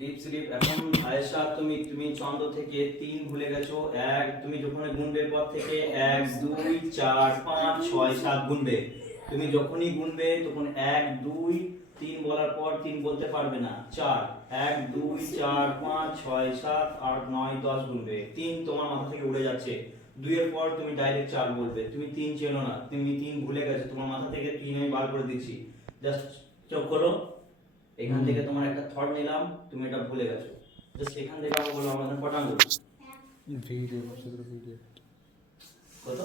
Deep sleep এখন আয়েশা, তুমি তুমি চন্দ্র থেকে তিন ভুলে গেছো। এক, তুমি যখন গুনবে পর থেকে এক, দুই, চার, পাঁচ, ছয়, সাত গুনবে তুমি যখনই গুনবে তখন এক, দুই, তিন বলার পর তিন বলতে পারবে না। চার, এক, দুই, চার, পাঁচ, ছয়, সাত, আট, নয়, দশ গুনবে তিন তোমার মাথা থেকে উড়ে যাচ্ছে। দুইয়ের পর তুমি ডাইরেক্ট চার বলবে। তুমি তিন চেনো না। তুমি তিন ভুলে গেছো। তোমার মাথা থেকে তিন আমি বার করে দিচ্ছি। জাস্ট চোখ করো এখান থেকে তোমার একটা থট নিলাম তুমি এটা ভুলে গেছো। জাস্ট এখান থেকে আমাকে বলো আমাদের কটা আঙ্গুল ভিডিও ভিডিও কত?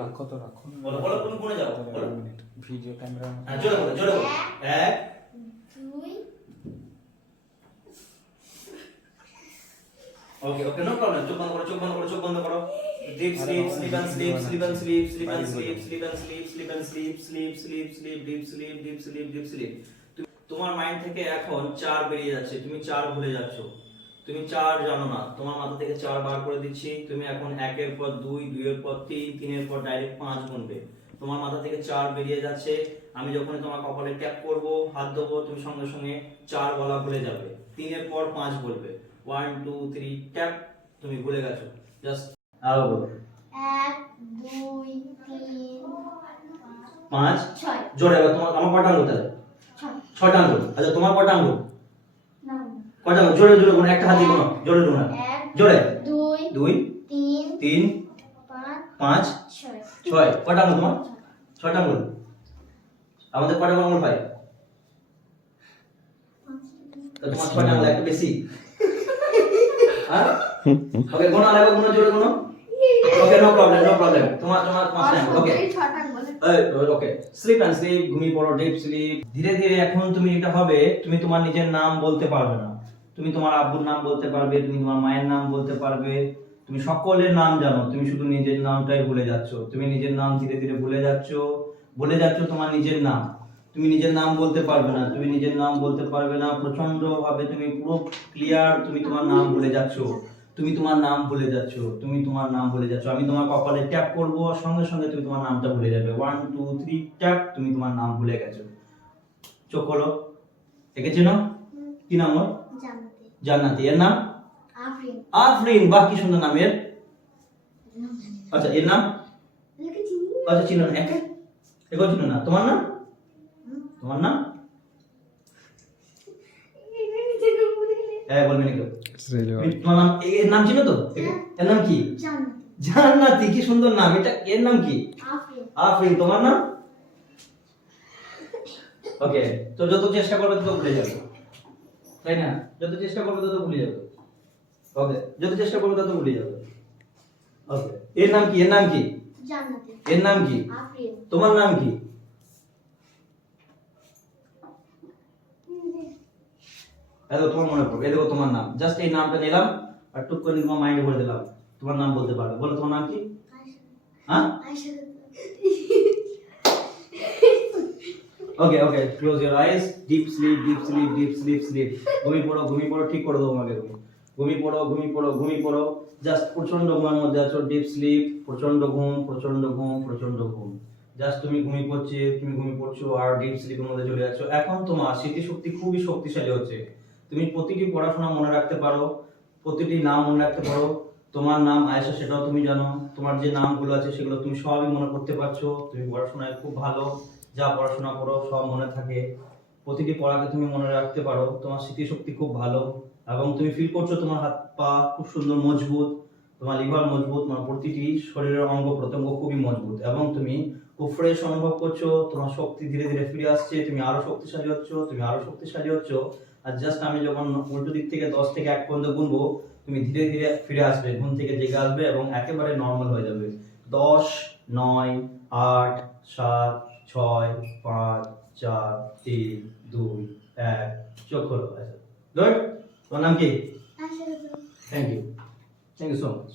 রাখো তো রাখো। বলো বলো কোন যাও ভিডিও ক্যামেরা হ্যাঁ জোরে বলো জোরে বলো। এক দুই। ওকে ওকে নো প্রবলেম চোখ বন্ধ করো চোখ বন্ধ করো চোখ বন্ধ করো। Deep sleep sleep and sleep sleep and sleep sleep and sleep sleep and sleep sleep and sleep sleep sleep sleep deep sleep deep sleep deep sleep তোমার মাইন্ড থেকে এখন চার বেরিয়ে যাচ্ছে। তুমি চার ভুলে যাচ্ছ। তুমি চার জানো না। তোমার মাথা থেকে চার বার করে দিচ্ছি। তুমি এখন একের পর দুই দুইয়ের পর তিন তিনের পর ডাইরেক্ট পাঁচ গুনবে। তোমার মাথা থেকে চার বেরিয়ে যাচ্ছে। আমি যখন তোমার কপালে ট্যাপ করব হাত দেবো তুমি সঙ্গে সঙ্গে চার বলা ভুলে যাবে। তিনের পর পাঁচ বলবে। ওয়ান টু থ্রি ট্যাপ তুমি ভুলে গেছো। জাস্ট এক দুই তিন পাঁচ। ছয়। জোরে এবার তোমার আমার কটা আঙ্গুল তাহলে? ছটা আচ্ছা তোমার কটা আঙ্গুল? কটা জোরে জোরে কোনো একটা হাত কোনো জোরে জোরে জোরে। দুই দুই তিন তিন পাঁচ ছয়। কটা আঙ্গুল তোমার? ছটা আঙ্গুল। আমাদের কটা আঙ্গুল পাই তোমার ছটা আঙ্গুল একটু বেশি? হ্যাঁ? ওকে কোনো আলাদা কোনো জোরে কোনো okay no problem no problem তোমার তোমার পাঁচটা আঙ্গুল okay okay sleep and sleep ঘুমিয়ে পড়ো ডিপ স্লিপ ধীরে ধীরে এখন তুমি যেটা হবে তুমি তোমার নিজের নাম বলতে পারবে না। তুমি তোমার আব্বুর নাম বলতে পারবে তুমি তোমার মায়ের নাম বলতে পারবে। তুমি সকলের নাম জানো তুমি শুধু নিজের নামটাই ভুলে যাচ্ছ। তুমি নিজের নাম ধীরে ধীরে ভুলে যাচ্ছ। ভুলে যাচ্ছ তোমার নিজের নাম। তুমি নিজের নাম বলতে পারবে না তুমি নিজের নাম বলতে পারবে না প্রচণ্ড ভাবে তুমি পুরো ক্লিয়ার তুমি তোমার নাম ভুলে যাচ্ছ তুমি তোমার নাম ভুলে যাচ্ছ তুমি তোমার নাম ভুলে যাচ্ছ আমি তোমার কপালে ট্যাপ করব সঙ্গে সঙ্গে তুমি তোমার নামটা ভুলে যাবে। ওয়ান টু থ্রি ট্যাপ তুমি তোমার নাম ভুলে গেছো। চোখ হলো একে চেনো কি নাম ওর? জানতে জান্নাতি। এর নাম? আফরিন। আফরিন। বাহ কি সুন্দর নাম এর। আচ্ছা এর নাম? আচ্ছা চিনো না একে একে চিনো না। তোমার নাম? তোমার নাম? হ্যাঁ বলবে নাকি? তোমার নাম এর নাম চিনো তো? এর নাম কি? জান্নাতি। কি সুন্দর নাম। এটা এর নাম কি? আফরিন। আফরিন তোমার নাম? ওকে তো যত চেষ্টা করবে তত ভুলে যাবে। তাই না? যত চেষ্টা করবে তত ভুলে যাবে। ওকে যত চেষ্টা করবে তত ভুলে যাবে। ওকে এর নাম কি? এর নাম কি? এর নাম কি? তোমার নাম কি? দেখো, তোমার মনে পড়বে। দেখো, তোমার নাম। জাস্ট এই নামটা নিলাম আর টুক করে তোমার মাইন্ডে ভরে দিলাম। তোমার নাম বলতে পারবে। বলো, তোমার নাম কি? Okay okay close your eyes deep sleep deep sleep deep sleep sleep ঘুমিয়ে পড়ো ঘুমিয়ে পড়ো, ঠিক করে দেবো আমাকে তুমি। ঘুমিয়ে পড়ো ঘুমিয়ে পড়ো ঘুমিয়ে পড়ো। জাস্ট প্রচণ্ড ঘুমের মধ্যে আছো ডিপ স্লিপ প্রচণ্ড ঘুম প্রচণ্ড ঘুম প্রচণ্ড ঘুম। জাস্ট তুমি ঘুমিয়ে পড়ছে, তুমি ঘুমিয়ে পড়ছো আর ডিপ স্লিপের মধ্যে চলে যাচ্ছ। এখন তোমার স্মৃতিশক্তি খুবই শক্তিশালী হচ্ছে। তুমি প্রতিটি পড়াশোনা মনে রাখতে পারো, প্রতিটি নাম মনে রাখতে পারো। তোমার নাম আয়েশা, সেটাও তুমি জানো। তোমার যে নামগুলো আছে, সেগুলো তুমি সবই মনে করতে পারছ। তুমি পড়াশোনায় খুব ভালো। যা পড়াশোনা করো, সব মনে থাকে। প্রতিটি পড়াকে তুমি মনে রাখতে পারো। তোমার স্মৃতিশক্তি খুব ভালো। এবং তুমি ফিল করছ তোমার হাত পা খুব সুন্দর মজবুত। তোমার লিভার মজবুত। তোমার প্রতিটি শরীরের অঙ্গ প্রত্যঙ্গ খুবই মজবুত। এবং তুমি খুব ফ্রেশ অনুভব করছ। তোমার শক্তি ধীরে ধীরে ফিরে আসছে। তুমি আরও শক্তিশালী হচ্ছ। তুমি আরও শক্তিশালী হচ্ছ। আর জাস্ট আমি যখন উল্টো দিক থেকে দশ থেকে এক পর্যন্ত গুনবো তুমি ধীরে ধীরে ফিরে আসবে ঘুম থেকে জেগে আসবে এবং একেবারে নর্মাল হয়ে যাবে। দশ নয় আট সাত ছয় পাঁচ চার তিন দুই এক চোখ খোলো গুড তোমার নাম কি? Thank you thank you so much